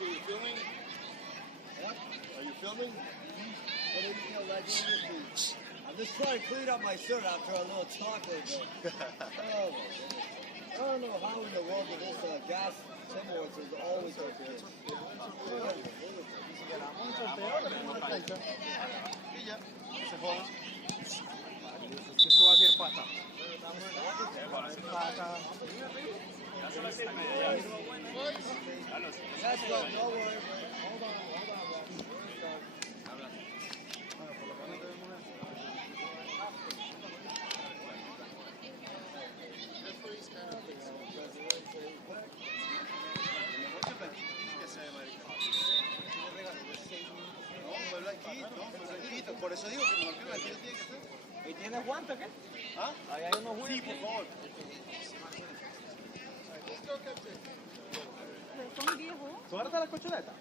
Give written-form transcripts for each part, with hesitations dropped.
Are you filming? What? Are you filming? What do you feel like doing this week? I'm just trying to clean up my shirt after a little chocolate. Oh my goodness. I don't know how in the world this gas Timberwolves is always okay. Eso va a ser pata. That's good, no worries. Hold on. Por eso digo que mejor que la gente tiene que hacer. ¿Y tienes guantes qué? ¿Ah? Ahí hay unos Sí, por favor. ¿Son viejos? ¿Tú agarras la colchoneta?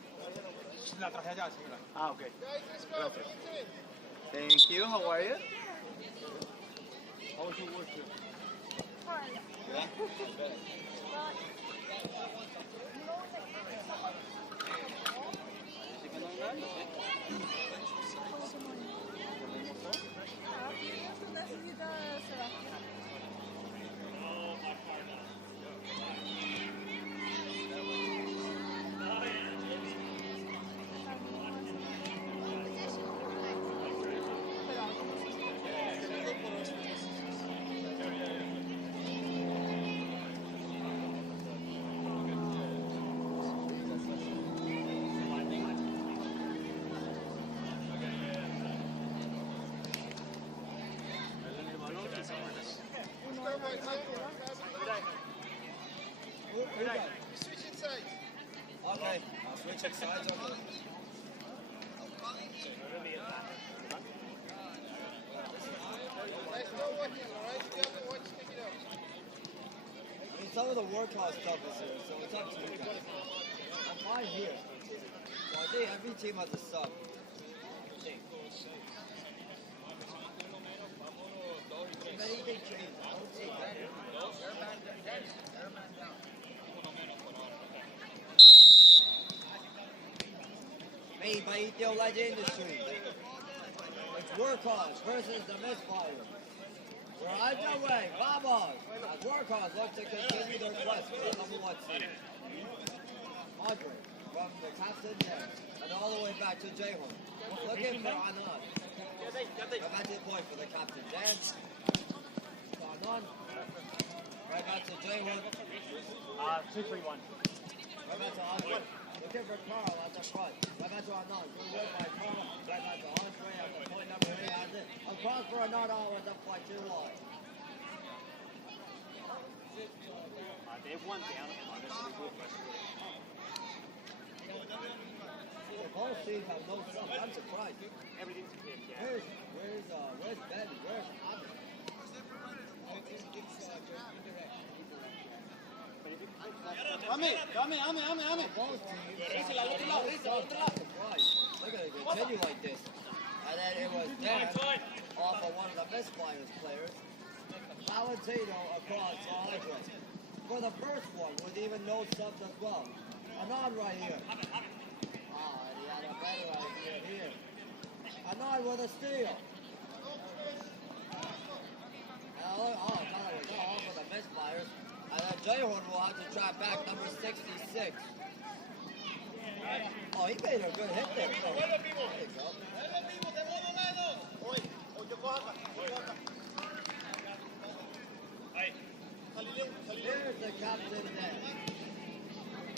La traje allá, señora. Ah, ok. Gracias. Thank you. How are you? How was your work here? Fine. Esto necesita Sebastián. Okay, I'll switch it sides over. I mean, some of the Workhaus stuff is here, so it's up to you guys. I'm fine here. So I think every team has a sub. If anything changes, I don't see that. Made by Etobicoke Industries. It's Workhaus versus the Misfires. We're on the way, vamos! As Workhaus look to continue their quest for the #1 seed. Andre, from the captain there, and all the way back to J-Home. Looking for Anand. Right back to the point for the captain. Dan. Anand. Right back to J-Home. 231. Right back to Andre. Looking for Carl at the front. Right back to Anand. Good work by Carl. Right back to Andre at the point number 8. Has it. Across for Anand. Oh, it's up by too long. They have one down. The whole team have no stuff. I'm surprised. Everything's good. Where's Benny? Where's Andre? Dame. Both teams. They're going to continue like this. And then it was Dan off of one of the Misfires players. Valentino across to Andre. For the first one, with even no subs as well. Anand right here. Ah, and he had a better idea here. Anand with a steal. Oh, kind of was off for the Misfires. And then J-Horn will have to track back number 66. Oh, he made a good hit there. There you go. Here's the captain there.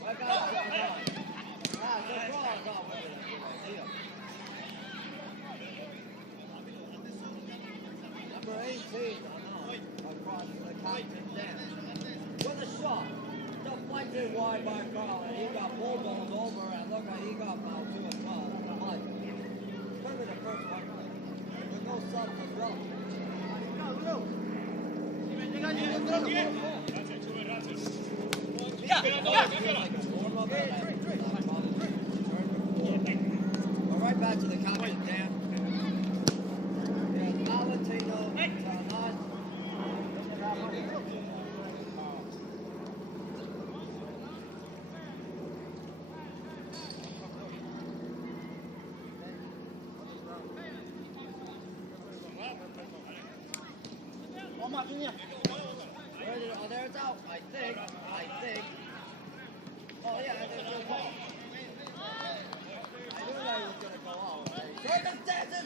Right back to Anand. Ah, so cross off with it. Number 18, Anand, across the captain there. With a shot. Deflected wide by Carl, and he got bulldozed over, and look like he got fouled too as well. But it's going to be the first one. With no subs as well. Go right back to the captain, Dan. There's Valentino to Anand. Oh, there it's out. I think. Oh, yeah, I think it's call. I knew that he was going to go out. Circumstances!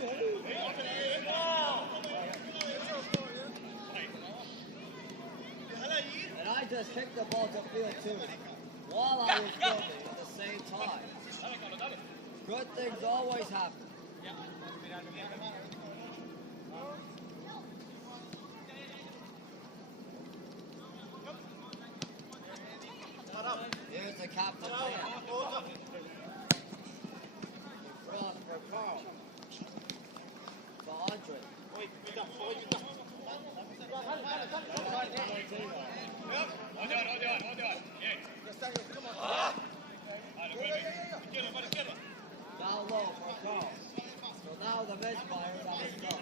And I just kicked the ball to field 2 while I was filming at the same time. Good things always happen. Here's the captain there. Cross for Carl. For Andre. Down low for Carl. So now the Misfires have a stop.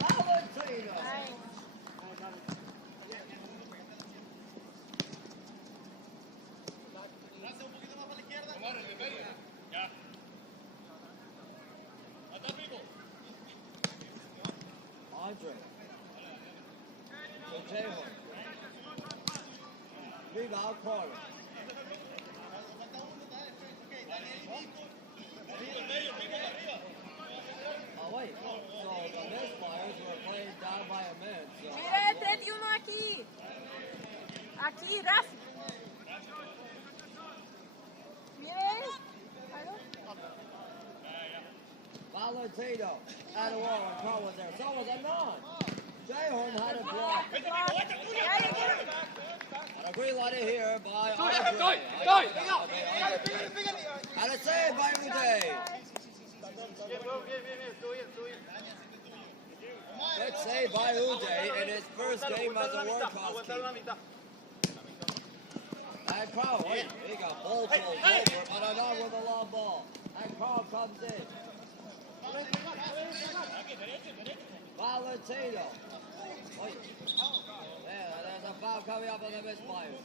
Valentino. Andre. So Jayhorn. Rebound corner. Oh wait, so the Misfires were playing down by a man. So Mira, tem uno aqui. Aqui, Rafi. Mira ele. Valentino at a wall and Carl was there. So was Anon. Jayhorn had a block. And a green light here by Andre. And a save by Uday. Good save by Uday in his first game as a Workhaus keeper. And Carl, he got ball throws over, but Anon with a long ball. And Carl comes in. Valentino. Yeah, there's a foul coming up on the Misfires.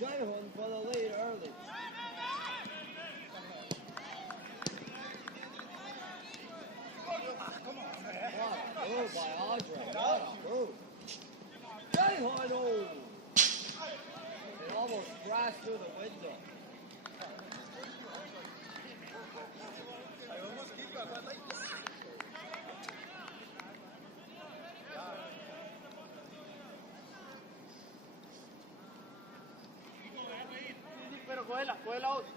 Jayhorn for the lead early. What a move by Andre. What a move. Jayhorn, oh! It almost crashed through the window. Pero cógela otra.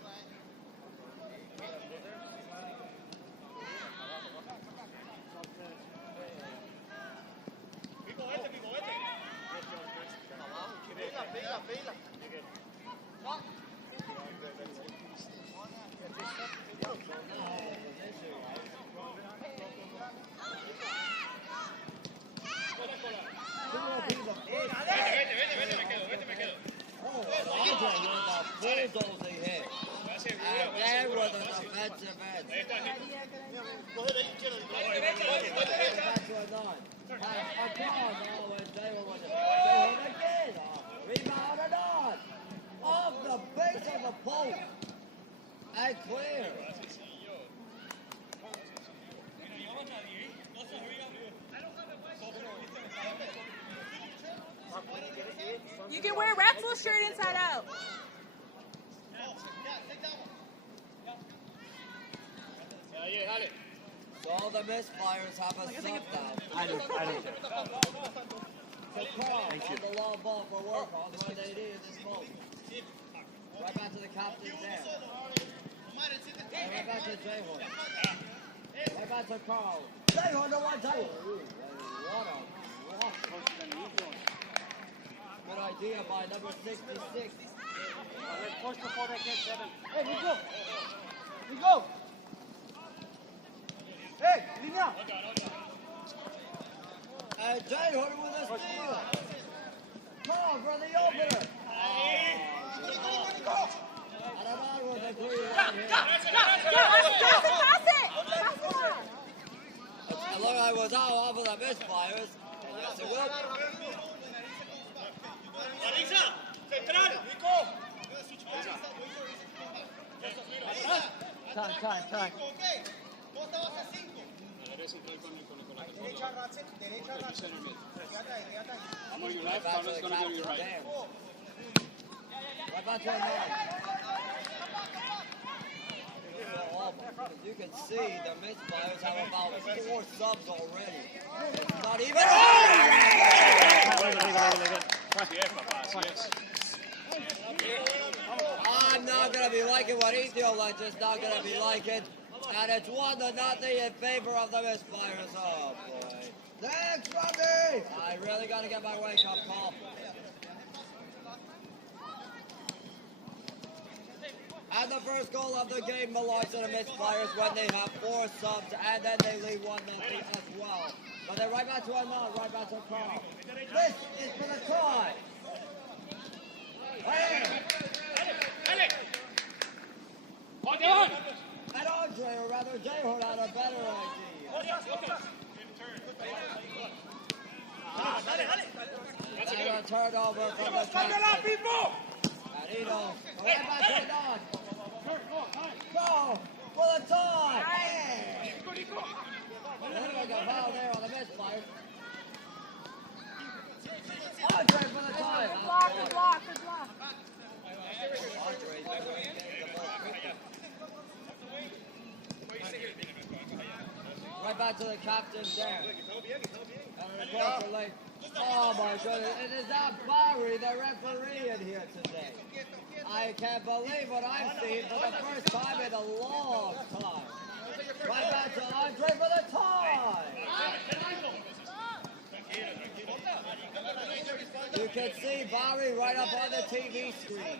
Rebound or not? Off the base of the post. And clear. You can wear Ratzel's shirt inside out. So the Misfires have a sub down. I don't care. So Carl on the long ball for Workhaus where they needed this moment. Right back to the captain there. And right back to Jayhorn. Right back to Carl. Jayhorn to one time. What a walk. Good idea by number 66. Push before they get 7. Hey, Nico! Nico! Hey, línea! And Jayhorn with a steal. Carl for the opener. And Anon with a green right here. Pass it! It looked like it was out off of the Misfires. And yes, it will. time. I'm on your left, Carlos is going to go to your right. Right back to our man. You can see the Misfires have about 4 subs already. It's not even. I'm not going to be liking what Etobicoke not going to be liking. And it's 1-0 in favor of the Misfires. Oh, boy. Thanks, Robbie! I really got to get my wake-up call. And the first goal of the game belongs to the Misfires when they have 4 subs and then they lead 1-0 as well. But they're right back to our man, right back to Carl. This is for the tie. And Andre, or rather J-Hood, had a better idea. And a turnover from the captain. And Eno, right back to Don. Go for the tie. Looks like a foul there on the Misfires. Andre for the tie. Good block. Andre, getting the ball quickly. Right back to the captain there. And across the lane. Oh my goodness, it is not Barry, the referee, in here today. I can't believe what I've seen for the first time in a long time. Right back to Andre for the tie. You can see Barry right up on the TV screen.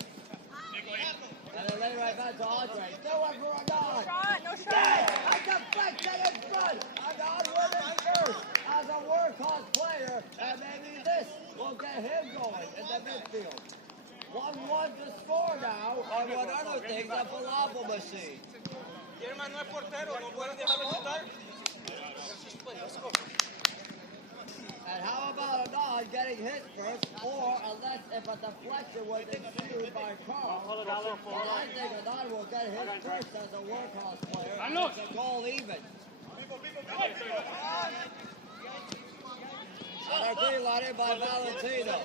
And then lay right back to Andre. No one for a nod. No shot. And deflection in front. And Onward in first as a Workhaus player. And maybe this will get him going in the midfield. 1-1 to score now. And one other thing, the falafel machine. And how about a nod getting hit first, or unless if a deflection was ensued by Carl, well, I think a nod will get hit first as a Workhaus player, and it's a goal even. And our green line in by Valentino.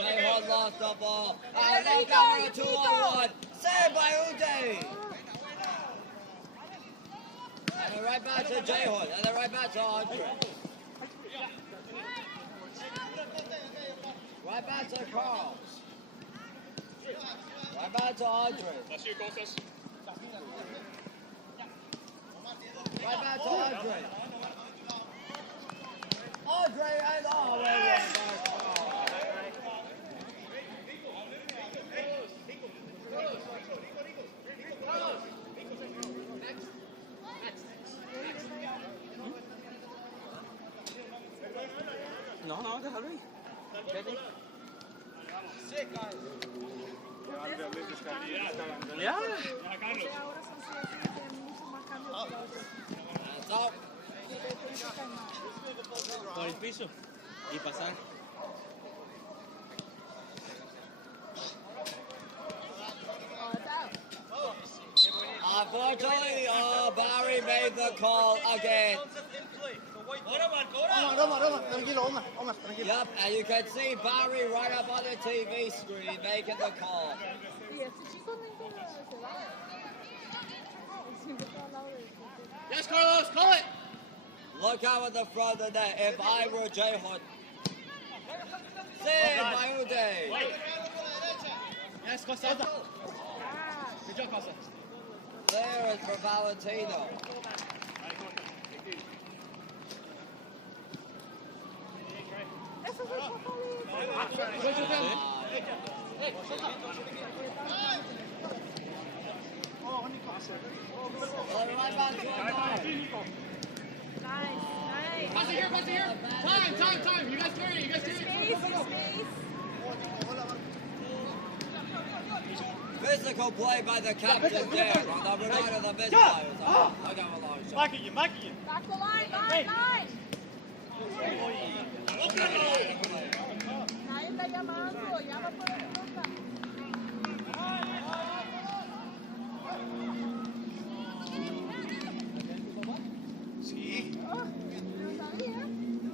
J-Hood lost the ball. And look out for a 2-on-1. Saved by Uday. And then right back to J-Hood. And then right back to Andre. Right back to Carl. Right back to Andre. Right back to Andre. Andre and all. No, déjalo ahí. Ya. Ahora son selecciones que tienen mucho más cambio que la otra. That's all. Por el piso y pasar. Unfortunately, Barry made the call again. Yep, and you can see Barry right up on the TV screen making the call. Y este chico no entiende dónde se va. Siempre está al lado de él. Yes, Carlos, call it. Look out at the front of the net. If I were J-Hood. Saved by Uday. Yes, Costa. Good job, Costa. There is for Valentino. Eso es el Nice. Pass it here. Time. You guys carry it. Space. Physical play by the captain there. Number 9 of the Misfires. I got a long shot. Back you. Back the line. Nadie está llamando. Llama por el pelota.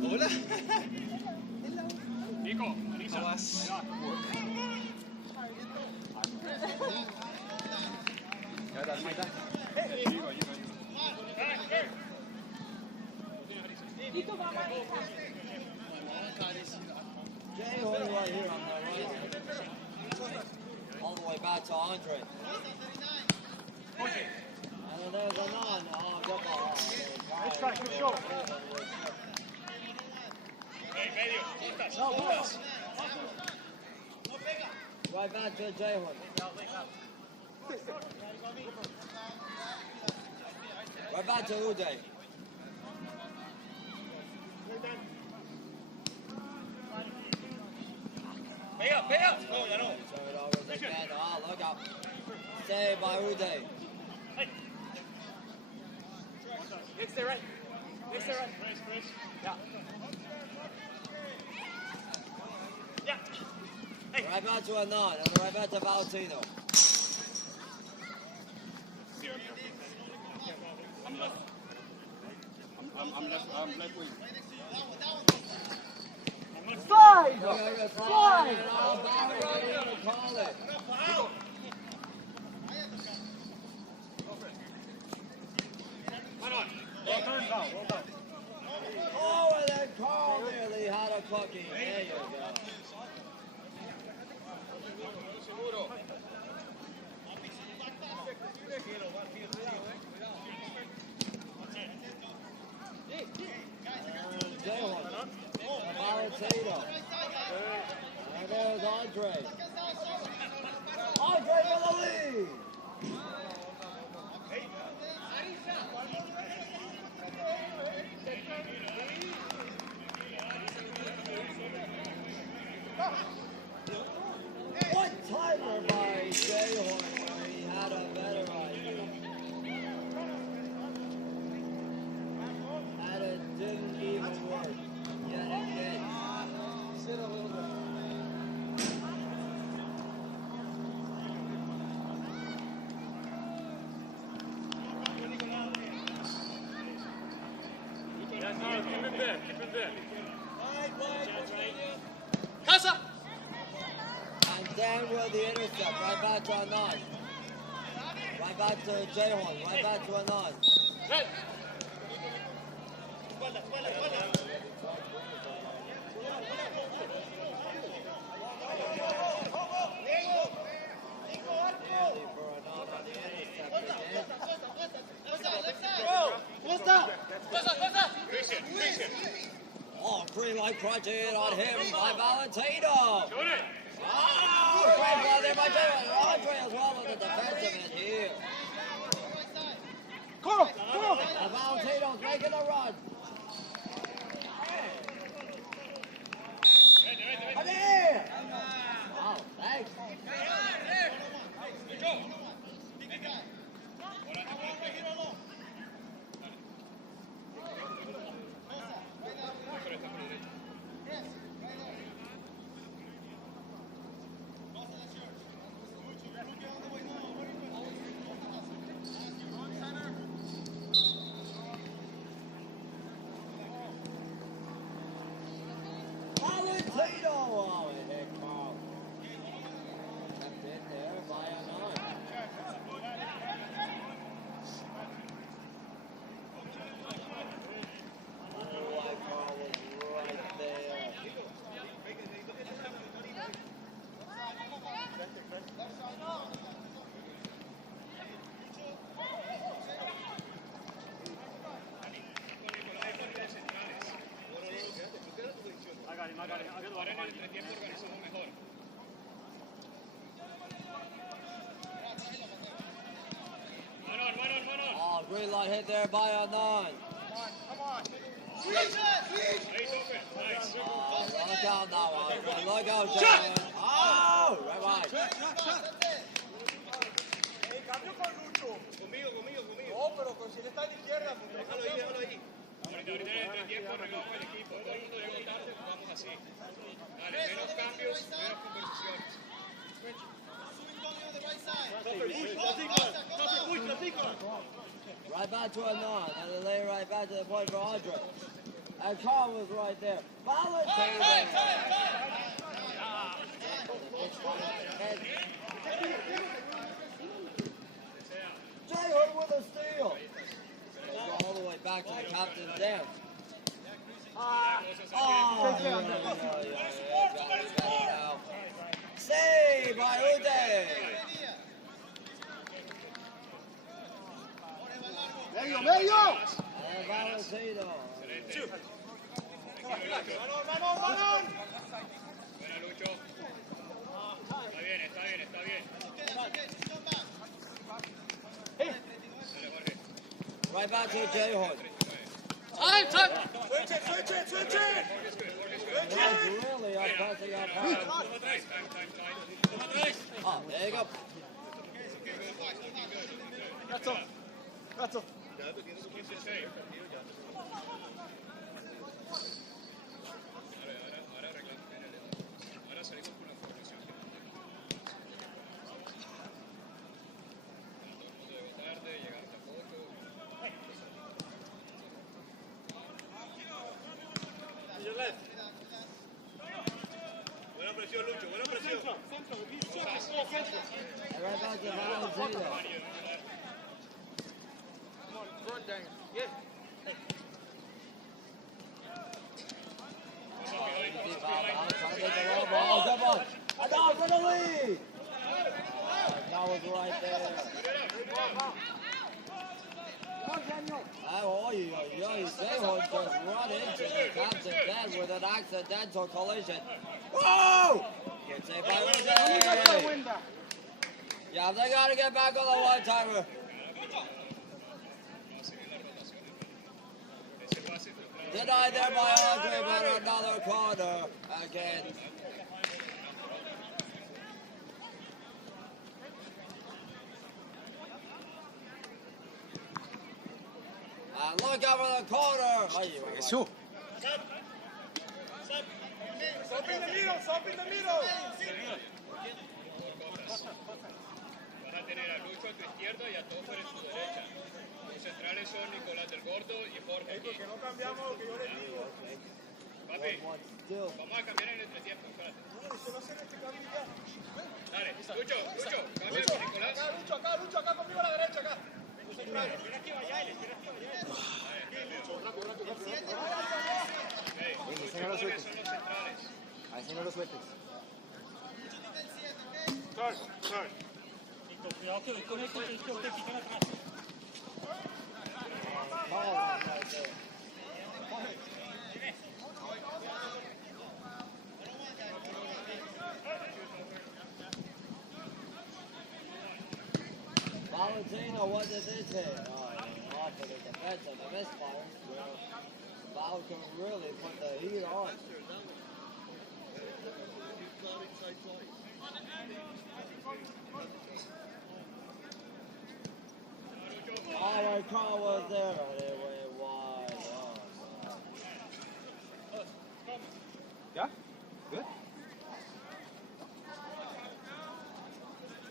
Hola. Nico, Marisa. How was work? Yeah, that's my dad. Jay Horn right here on the right. All the way back to Andre. And then there's a none. Oh, good ball. Let's try to show. No, pass. Right back to Jay Horn. Right back to Uday. Pay up. No, ya no. So it always again. Oh, look up. Saved by Uday. Next there, right? Yeah. Right back to Anand and right back to Valentino. I'm left wing. Slide! Slide! Oh, Barry right here to call it. Oh, and then Carl nearly had a cookie. There you go. Valentino. And there's Andre. Andre for the lead. What timer by Jay Horn where he had a better idea. And it didn't even work. Yet it did. Sit a little bit. Keep it there. Casa! And then will the intercept. Right back to Anand. Right back to Jay Horn. Right back to Anand. Hey. Nearly for Anand on the intercept again. Oh, green light crunching on him by Valentino. Oh, great ball there by Jay Horn. Andre as well on the defensive end here. Come on! And Valentino's making a run. And there! Oh, thanks. Valentino! Oh, it hit Carl. Kept in there by Anand. Oh, Carl was right there. Oh, green light hit there by Anand. Oh, look out now, Andre. Look out, Jay. Oh, right. No, pero si él está a la izquierda, Déjalo ahí. Ahorita en el tiempo renovamos el equipo. Todo el mundo llegó tarde, vamos así. Dale, menos cambios, menos conversaciones. Right back to a 9. And then lay right back to the point for Andre. And Carl was right there. Valentino. Jay Hood with a steal. Goes all the way back to the captain's dance. Save by Uday. Medio, medio. And Valentino. Buena, Lucho. Está bien, está bien, está bien. Dale, Jorge. Right back to Jay Hood. Switch it. That's really pressing up hard. Oh, there you go. That's all. That's all. Ahora salimos con una formación. Llegó tarde, llegaron tampoco. Buena presión, Lucho, buena presión. Right back to Valentino. Enough for the lead! That was right there. Oh, Jay Hood just run into the captain dead with an accidental collision. Whoa! Gets saved by Uday. Yeah, they gotta get back on the one-timer. Denied there by Andre, but another corner again. Look over the corner. Eso. Stop in the middle, stop in the middle. Vas a tener a Lucho a tu izquierda y a Toffer en tu derecha. Los centrales son Nicolás del Gordo y Jorge. Porque no cambiamos lo que yo le digo. Papi, vamos a cambiar en el entretiempo, espérate. No, eso va a ser este cambio ya. Dale, Lucho, cambia con Nicolás. Acá, Lucho, acá conmigo a la derecha, acá. Espera que vaya él, espera que vaya él. Son los centrales. A ese no lo sueltes. Sorry. Cuidado que con esto te pican atrás. Valentino, what did this hit? Off of the defense of the Misfires. Val can really put the heat on. Oh, my car was there, and it went wide. ¿Ya? Good.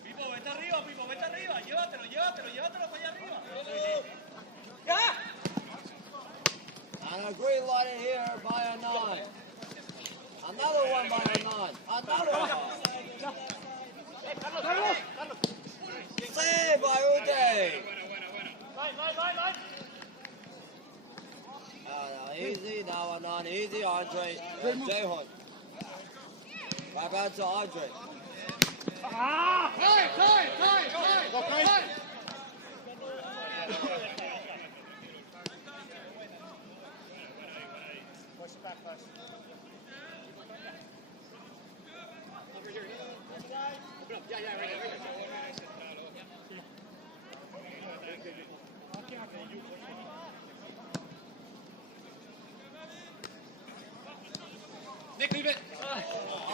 Pipo, vete arriba. Llévatelo para allá arriba. And a green light in here by a 9. Another one by a 9. Another one. Save by Uday. Easy now and on. Easy, Andre. Jay Hood. Right back to Andre.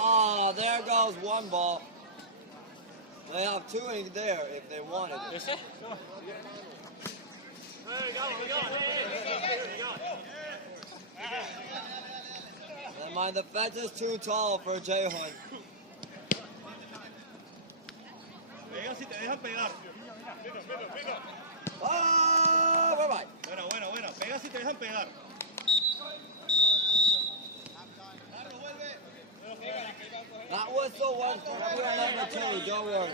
Oh, there goes one ball. They have two in there if they wanted it. Never mind, the fence is too tall for Jay Hood. Oh, we're right. Buena. Pega si te dejan pegar. That was the one for number 2, don't worry.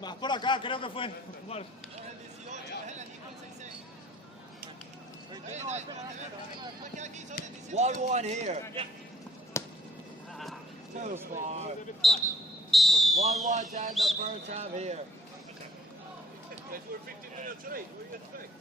Más por acá, creo que fue. 1-1 here. Too far. 1-1 to end the first half here. We're 15 minutes late. What do you expect?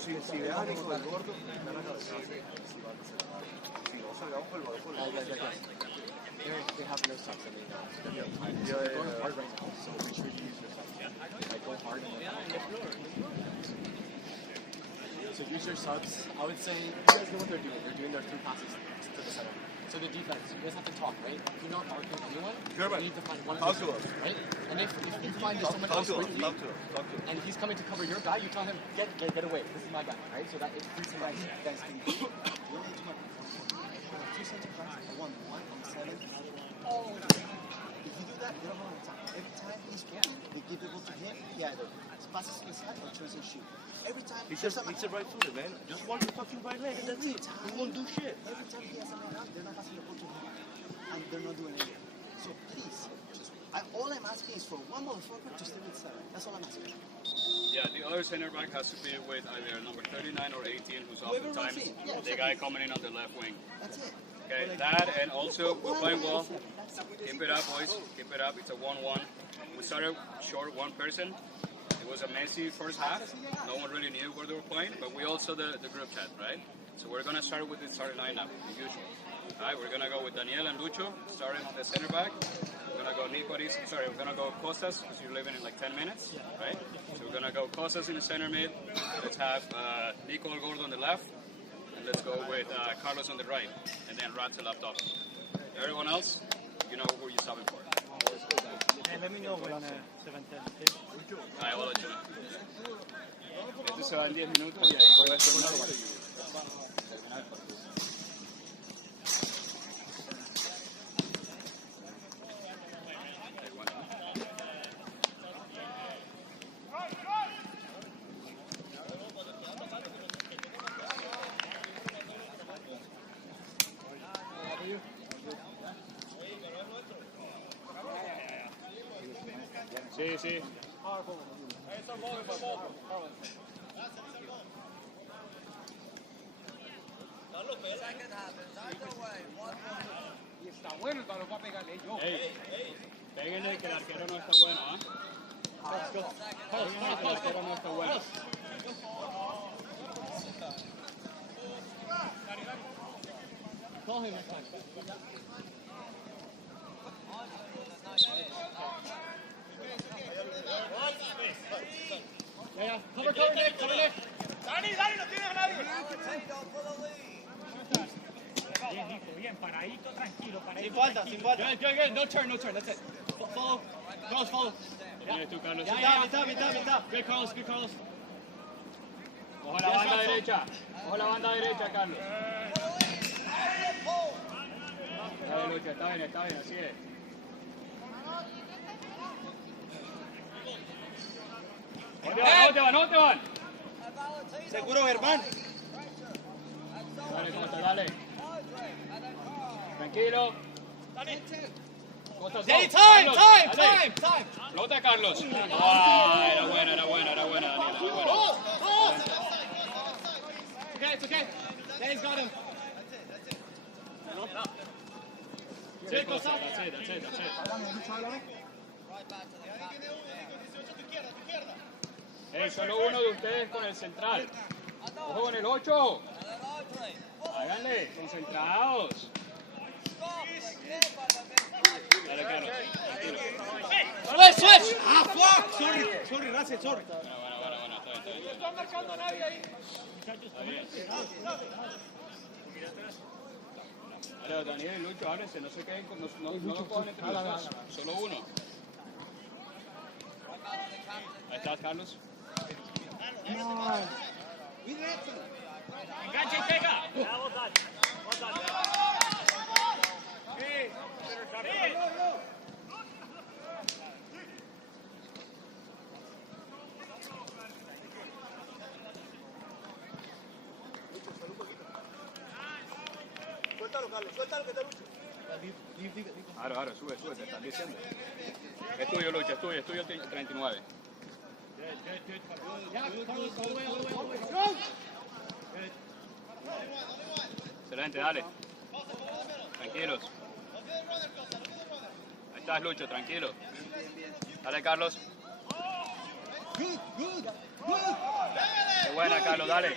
Si dejan el gordo, van a cabezar. Si no salgamos por el balón por el They have no subs in the they're going hard right now, so make sure you use your subs. Like go hard in the So use your subs. I would say you guys know what they're doing. They're doing their through passes to the center. So the defense, you guys have to talk, right? If you're not arguing anyone, you need to find one of them, right? And if you find there's someone else quickly, and he's coming to cover your guy, you tell him, get away. This is my guy, right? So that it frees him out. Guys, can you two center backs, one on 7, another one. If you do that, they don't have enough time. Every time he's running, they give it to him. He either passes inside or turns and shoot. Every time He's a right footer, man. Just watch the fucking right leg and that's it. He won't do shit. Every time he has a man out, they're not passing the ball to him. And they're not doing anything. So please, all I'm asking is for one motherfucker to stay with 7. That's all I'm asking. Yeah, the other center back has to be with either number 39 or 18, who's oftentimes the guy coming in on the left wing. That's it. Okay, that and also we're playing well. Keep it up, boys. Keep it up. It's a 1-1. We started short one person. It was a messy first half. No one really knew where they were playing, but we also the group chat, right? So we're gonna start with the starting lineup, the usual. All right, we're gonna go with Daniel and Lucho starting on the center back. We're gonna go we're gonna go Costas because you're leaving in like 10 minutes, right? So we're gonna go Costas in the center mid. Let's have Nico Gordo on the left, and let's go with Carlos on the right, and then Ratel up top. Everyone else, you know who you're stopping for. Let me know when 7:10. Ahí va, Lucho. Este se va en 10 minutos y ahí con esto una hora. Sí, sí. Y está bueno el balón para pegarle yo. Ey, péguenle que el arquero no está bueno, ¿ah? Péguenle que el arquero no está bueno. Call him next time. Yeah, cover Nick, Dani, no tienes a nadie. Bien, paradito, tranquilo, paradito. Sin falta. Good, no turn, that's it. Follow, Carlos, follow. Viene tú, Carlos. Mitad. Good, Carlos. Ojo la banda derecha. Carlos. Está bien, Lucha, está bien, así es. No te van. Seguro, Germán. Dale, Costa, dale. Tranquilo. Costa, Time. Flota, Carlos. Era buena, Daniela. It's okay. Danny's got him. That's it. Solo uno de ustedes con el central. Ojo con el 8. Háganle, concentrados. Dale, Carlos. Tranquilo. Dale, switch! Ah, fuck! Sorry, Russell, sorry. Bueno. Está bien. No están marcando a nadie ahí. Está bien. Dale, Daniel y Lucho, háblense, no se queden con... No lo cojan entre los dos. Solo uno. Ahí estás, Carlos. Engancha y pega. Suéltalo que te lucho. Claro, sube, te están diciendo. Es tuyo, Lucho, es tuyo 39. Excelente, dale. Tranquilos. Ahí estás, Lucho, tranquilo. Dale, Carlos. Qué buena, Carlos, dale.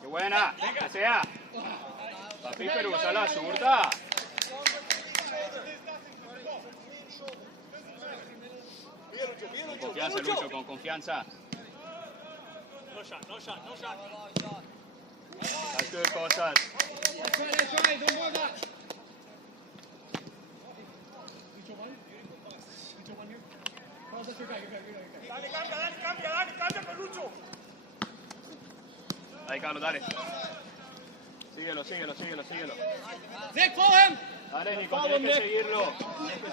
Qué buena, que sea. Papi, pero usa la zurda. Con confianza, Lucho, con confianza. No shot. That's good, cosas. Dale con Lucho. Ahí, Carlos, dale. Síguelo. Nick, follow him. Dale, Nico, tienes que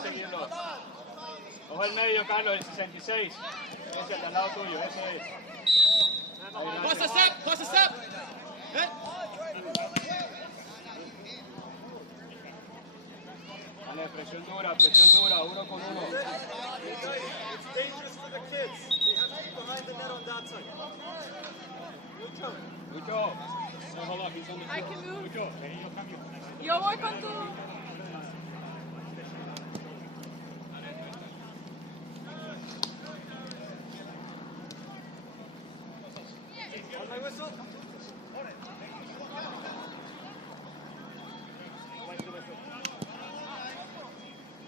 seguirlo. Ojo el medio, Carlos, el 66. Ese al lado tuyo, ese es. Cross the step. Dale, presión dura, 1 con 1. It's dangerous for the kids. They have to be behind the net on that side. Lucho. No, hold on, he's on the I floor. can move. Lucho, vení, yo cambio. Yo voy con tu...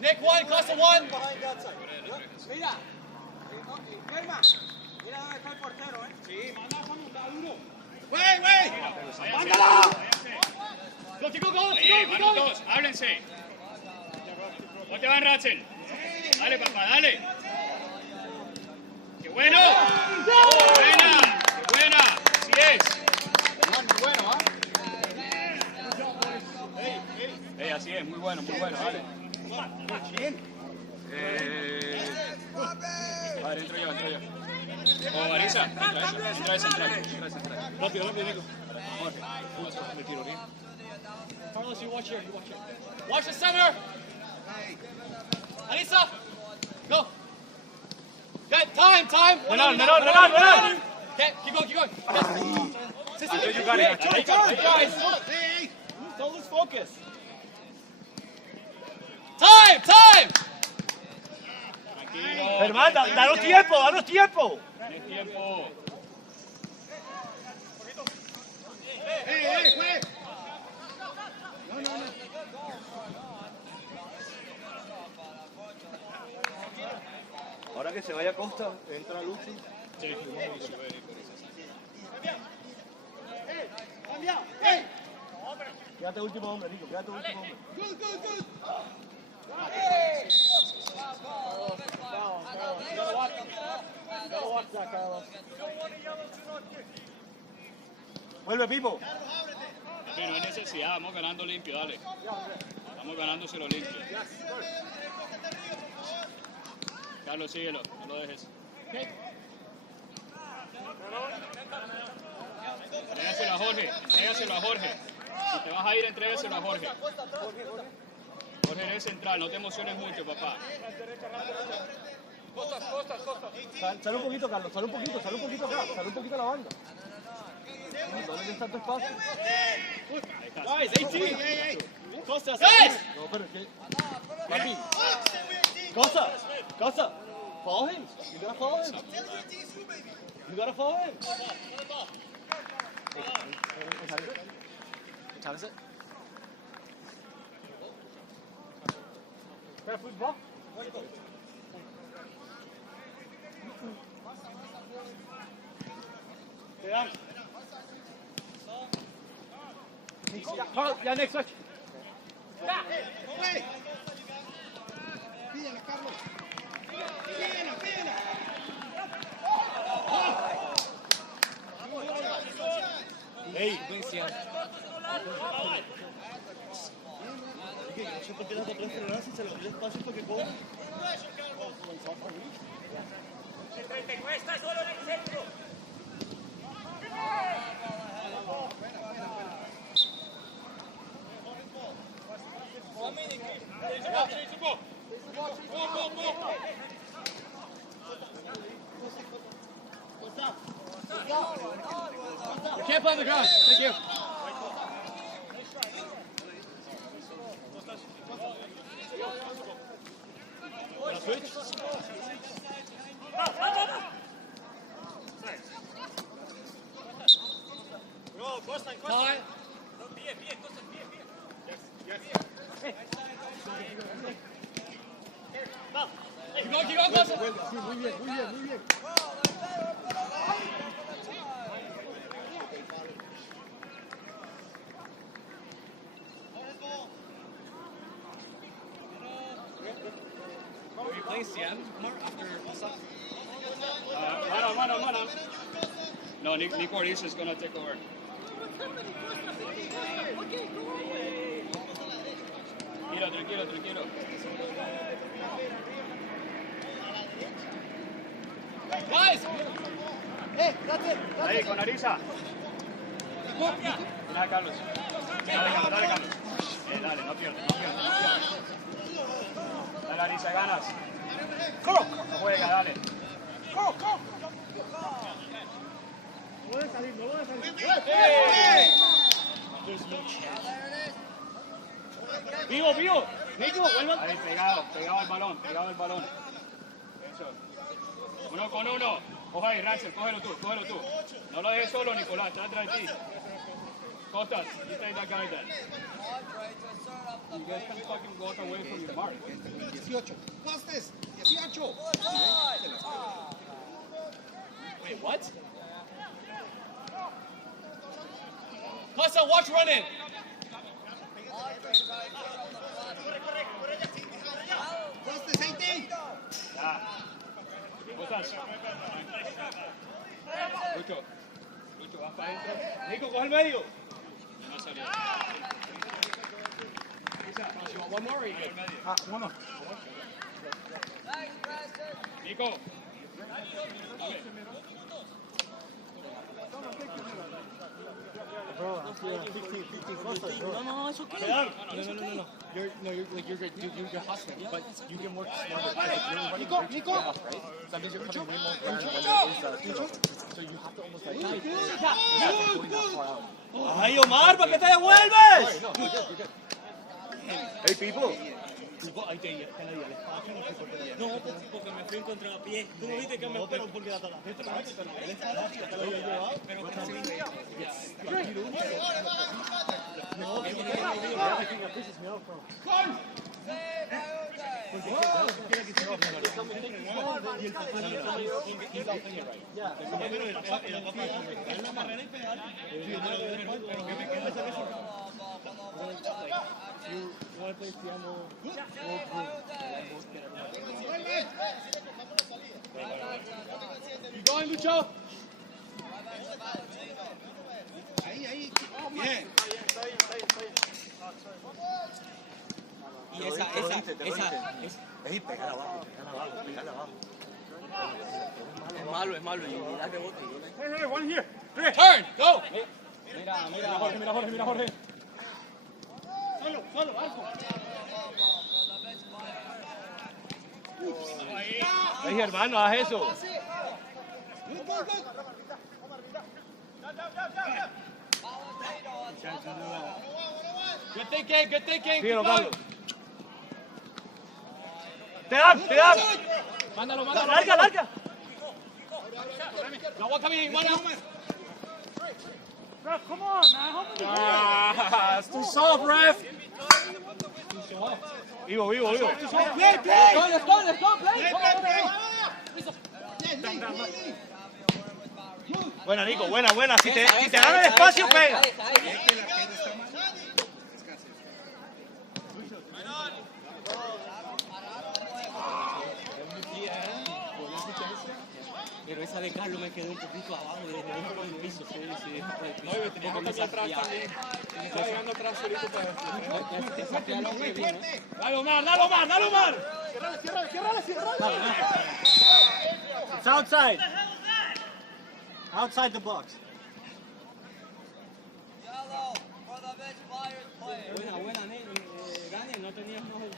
Nick, one, cluster one. Behind that side. Mira. Mira dónde está el portero, ¿eh? Sí, manda a uno. Wait. Mándala. Go. Ahí, van los dos, háblense. ¿Cómo te van, Ratzel? Dale, papá, dale. ¡Qué bueno! ¡Qué buena! ¡Así es! Muy bueno, ¿ah? Así es, muy bueno, dale. A ver, entro yo. Oh, Marisa, entra de central. Rápido, Nico. Me tiro bien. Carlos, you watch here. Watch the center. Alisa, go. Good, time. Menor. Okay, keep going. Antes you got it. Guys, don't lose focus. Time. Tranquilo. Hermano, danos tiempo. Tienes tiempo. Ahora que se vaya Costa, entra Lucho. Sí, Quédate último hombre, Nico, Vuelve, Pipo. Sí, no hay necesidad, vamos ganando limpio, dale. Vamos ganándoselo limpio. Carlos, síguelo, no lo dejes. Entrégaselo a Jorge. Si te vas a ir, entrégaselo a Jorge. Jorge, eres central, no te emociones mucho, papá. Sale un poquito, Carlos, sale un poquito acá, sale un poquito a la banda. ¿Dónde está tu espacio? Guys, 18. Costas. No, pero es que... Papi. Costa. Follow him. You gotta follow him. football? Carl, yeah, next switch. Pídela, Carlos. Hey, buen cierre. Yo no sé por qué las otras frenadas si se le dio espacio para que coja. Está solo en el centro. You can't play on the ground. Thank you. Switch. Time. Keep going, Costa. Muy bien, muy bien, muy bien. Are you playing CM more after Costa? Mano. No, Nico Ortiz is going to take over. Tranquilo. Guys! Hey, that's it. Ahí, con Arisa. Mira, Carlos. Dale, Carlos. Dale, no pierdas. Dale, Arisa, ganas. No juega, dale. No voy a salir. Vivo. Nico, vuelvan. Ahí, pegado al balón. Eso. 1 con 1. Ojo ahí, Rachel, cógelo tú. No lo dejes solo, Nicolás, está atrás de ti. Costas, you take that guy then. You guys can fucking walk away from your mark. 18. Costes, 18. Wait, what? Costa, watch running. Costes, 18. Ya. Costas. Lucho, vas para adentro. Nico, coge el medio. No salió. You want one more or you good? One more. Nico. Bro, I'm 15 Costas, bro. No, it's okay. No. You're great. You're hustling, but you can work smarter. Like, you're running way off, right? So that means you're cutting way more ground when there is so you have to almost like not going that far out. Ay, Omar, ¿para qué te devuelves? Sorry, no, you're good. Hey, people. Ahí te di el espacio, no sé por qué. No, porque me fui en contrapié. Tú no viste que me pero porque la tarjeta el espacio te lo había llevado. Pero que sí. No, Everything that pisses me off, bro. You going, Lucho? Ahí. Bien. Y esa. Ey, pégale abajo. Es malo y da rebote. Hey, one here. Turn, go! Mira, Jorge. Solo, arco. Ay, hermano, haz eso. Good thinking. Síguelo, Carlos. Te dan. Mándalo. Larga. No one coming, one out. Ref, come on, man. How many It's too soft, ref. Too soft. Vivo. Let's go, play! Buena, Nico, buena. Si te dan el espacio, pega. Pero esa de Carlos me quedó un poquito abajo y desde ahí por el piso. Sí. Oye, teníamos que estar atrás también. Me está llegando atrás solito para Esa que lo fue bien, ¿eh? ¡Dalo más! It's outside. Outside the box. Yellow for the Misfires player. Buena, Daniel, no teníamos el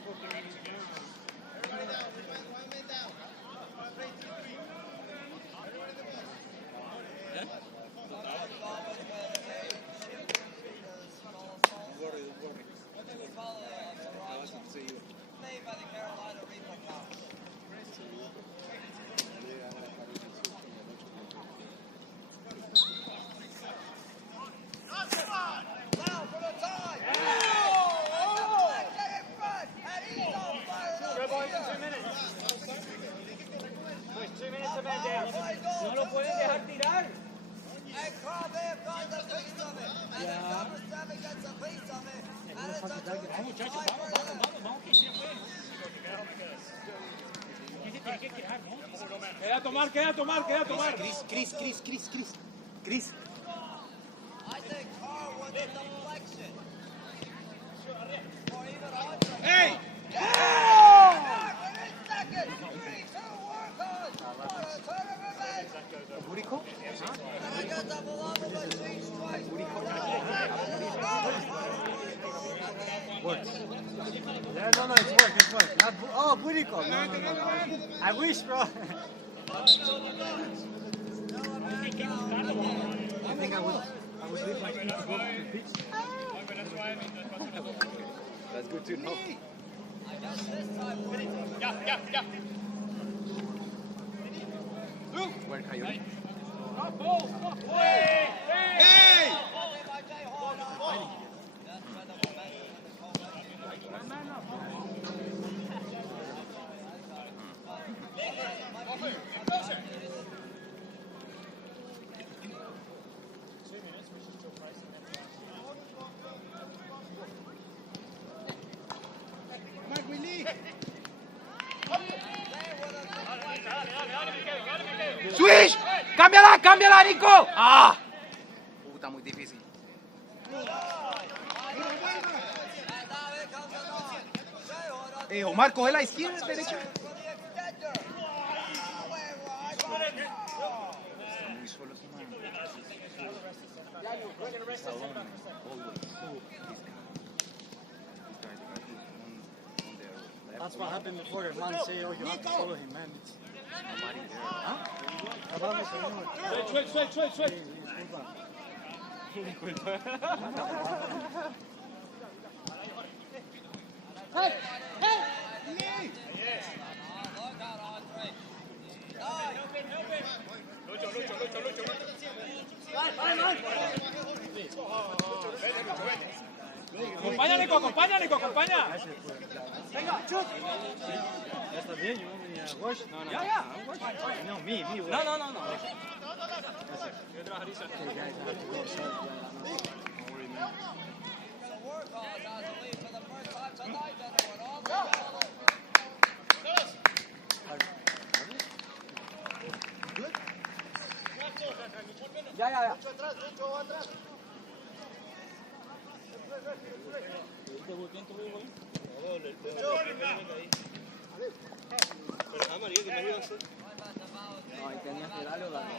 no lo pueden dejar tirar. Vamos, muchachos, vamos que se fue. Queda a tomar. Chris. I think Carl with the deflection. ¡Ey! ¿Burico? Works. Yeah, no, it's work. Not Burico. No. I wish, bro. I think I was with my kids to go to the beach. That's good to know. Ya. Where Coyote? ¡Ey! ¡Swish! ¡Cámbiala, Nico! ¡Ah! Puta, muy difícil. Omar, coge la izquierda, derecha. Está muy solo ese man. That's what happened before. The man say, oh, you have to follow him, man. It's nobody there. Huh? Suelta. Acompaña, Nico. Venga, chut. Ya está bien, you want me to wash? No. Yeah, I'm washing. No, me. No. Okay, guys, I have to go. Sorry. Don't worry, man. So Workhaus has a lead for the first time tonight, gentlemen. All the Good? Ya. No, ahí tenías que darle o darle.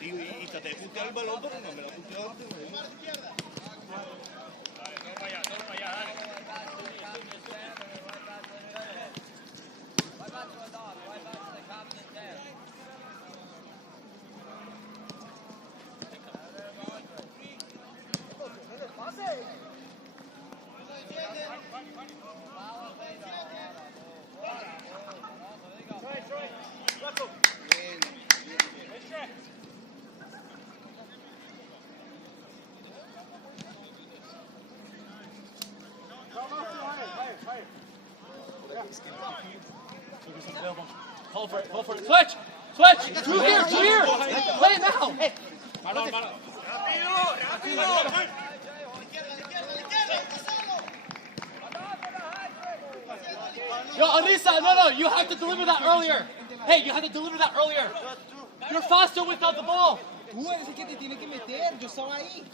Y te putear el balón, pero no me lo puteó antes. Todo para allá, dale. Go for it. Switch! Switch! Two here! Play it now! Hey! Mano. Yo, Anissa, no, you have to deliver that earlier. Hey, you have to deliver that earlier. You're faster without the ball. Tú eres el que te tiene que meter, yo estaba ahí.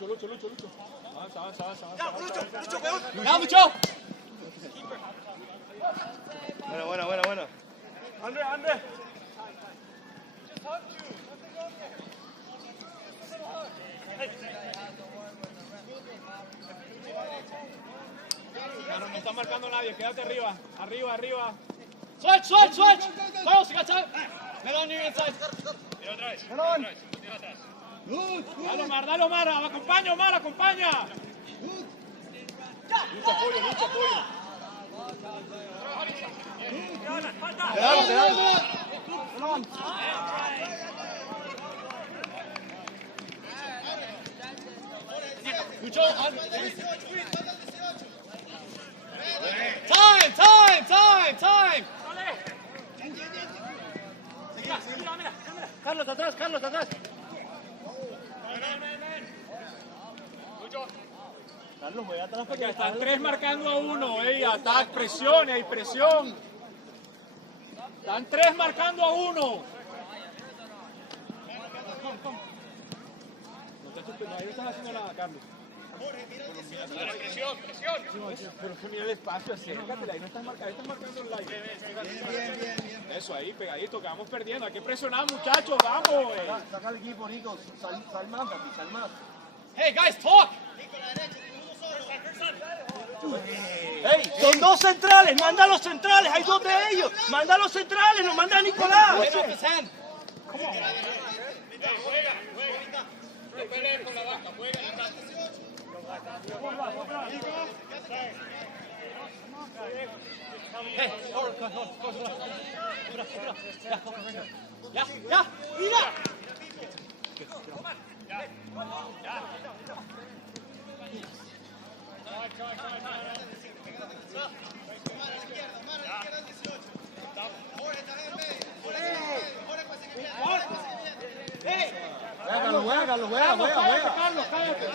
Lucho. Avanza. Now, Lucho. Buena. Andre. No está marcando nadie, quédate arriba. Switch! Carlos, you got time? Get on your inside. Mira otra vez. Tira atrás. Dale, Omar, acompaña. Lucho apoyo. Lucho, time! Carlos, atrás. Lucho. Carlos, voy atrás. Porque están 3 marcando a 1, ataque, presión, hay presión. Están 3 marcando a 1. No estás haciendo nada, Carlos. Presión. Pero que mira el espacio, acércatela, ahí no estás marcando, el live. Bien. Eso ahí, pegadito, que vamos perdiendo. Hay que presionar, muchachos, vamos. Saca al equipo, Nico. Sal más, papi, sal más. Hey, guys, talk! Hey, son 2 centrales, manda a los centrales, hay 2 de ellos. Manda a los centrales, nos manda a Nicolás. Get off his hand. Juega. No pelees con la vaca, juega y está. Hey, forward, go. Yeah, mira! Juega. Carlos, cállate.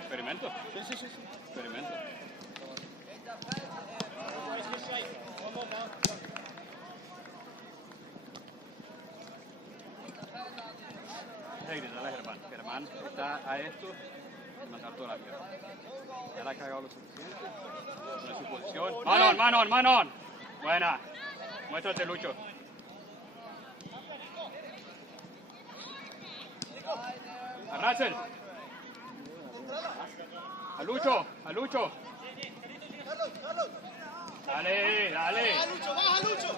Experimento. Sí. Experimento. Dale, Germán está a esto y mandar toda la mierda. Ya la ha cagado lo suficiente. No es su posición. Manon. Buena. Muéstrate, Lucho. A Russell. A Lucho. Dale. Baja, Lucho.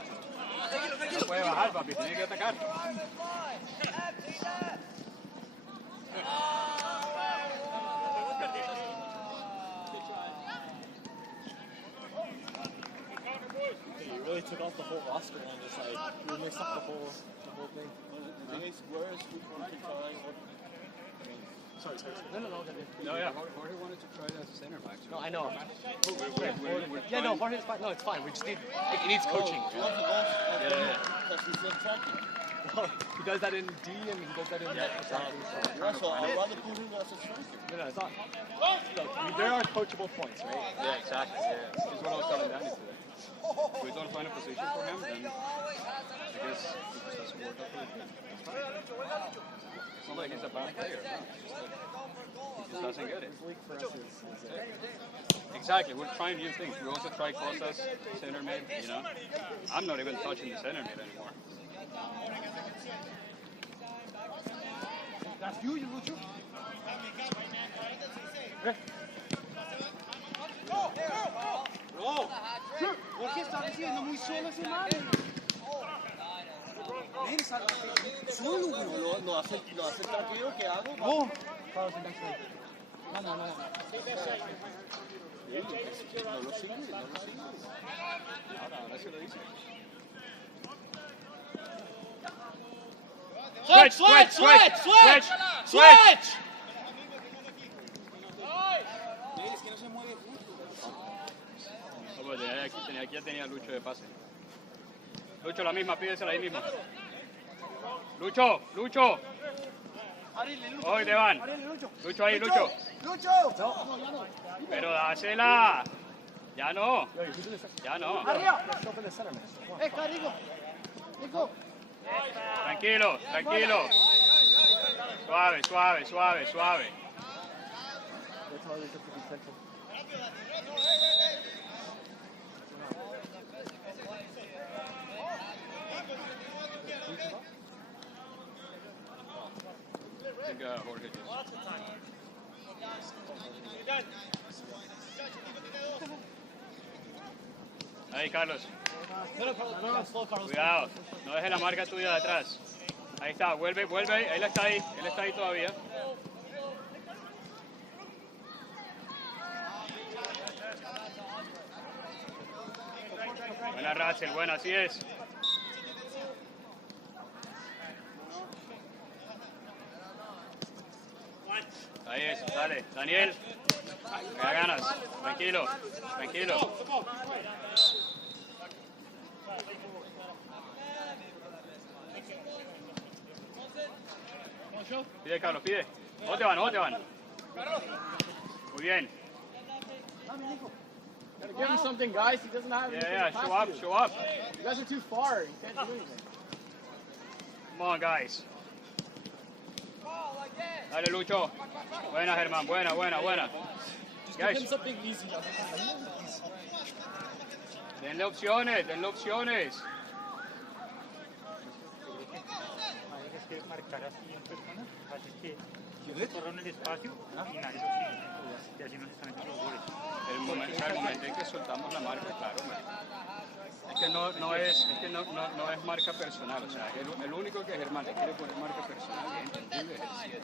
No puede bajar, papi, tiene que atacar. You really took off the whole roster and just you mixed up the whole thing. Where is Sorry. No, yeah, Jorge wanted to try it as a center back. No, I know. Yeah, no, Jorge's fine. No, it's fine. We just need, it needs coaching. He does that in D and he does that in exactly. So I'd rather put him as a striker. No, it's not. Look, there are coachable points, right? Yeah, exactly. Yeah, this is what I was telling Danny today. If we don't find a position for him, then I guess he just doesn't work out for the team. It's not like he's a bad player. He just doesn't get it. Exactly. We're trying new things. We also try Costas, center mid. You know, I'm not even touching the center mid anymore. That's you, Lucho. No. ¿Por qué está diciendo muy solo ese man? Solo, güey. No hace el partido que hago. No. No lo sigue. Ahora se lo dice. Switch! Es que no se mueve. Aquí tenía Lucho de pase. Lucho, la misma, pídesela ahí mismo. Lucho. Hoy te van. Lucho ahí, Lucho. Pero dásela. Ya no. Arriba. Rico. Tranquilo. Suave. Jorge. Ahí, Carlos. Cuidado, no dejes la marca tuya de atrás. Ahí está, vuelve, él está ahí todavía. Buena Rachel, buena, así es. Ahí es, dale, Daniel. Ya ganas, tranquilo. Pide, Carlos, pide. ¿Dónde te van? Muy bien. Give him something, guys. He doesn't have anything to pass to. Show up. You guys are too far. You can't do anything. Come on, guys. Dale, Lucho. Buena, Germán, buena. Just give him something easy. Denle opciones. Es que marcar así en persona hace que yo corro en el espacio y nadie lo sigue. Y así nos están echando los goles. El momento en que soltamos la marca, claro, es que no es marca personal, o sea, el único que Germán le quiere poner marca personal y entendible es el 7,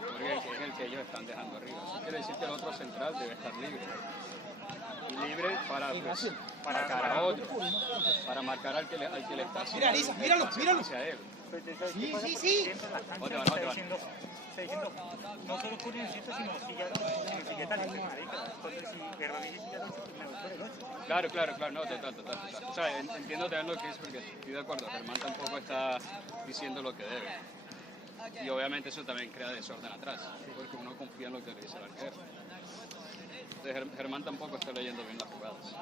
porque es el que ellos están dejando arriba. Eso quiere decir que el otro central debe estar libre. Y libre para marcar a otro, para marcar al que le está haciendo. Míralo. Hacia él. Sí. ¿Dónde van? Está diciendo, no solo por el 7, sino sigue tal y marica. Entonces, si Guerrero sigue al 8, me voy por el 8. Claro, no, total. O sea, entiendo también lo que dices porque estoy de acuerdo. Germán tampoco está diciendo lo que debe. Y obviamente eso también crea desorden atrás, porque uno confía en lo que le dice el arquero. Entonces Germán tampoco está leyendo bien las jugadas.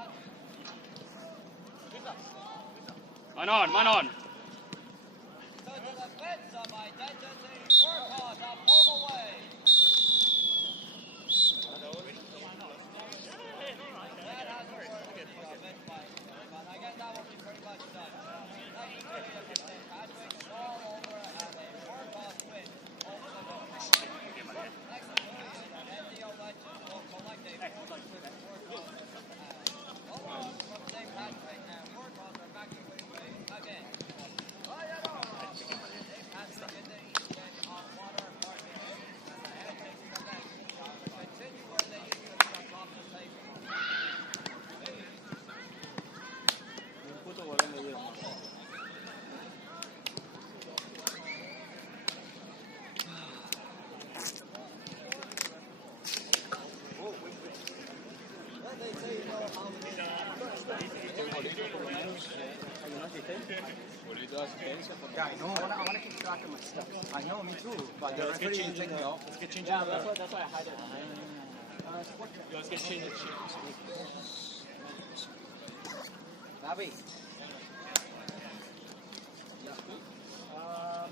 Man on. Yeah, I know. I want to keep track of my stuff. I know, me too. But Let's get changing, yo. Let's get changing. Yeah, that's why I hide it. Yo, let's get changing. Bobby.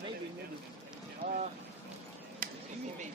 Maybe. Maybe.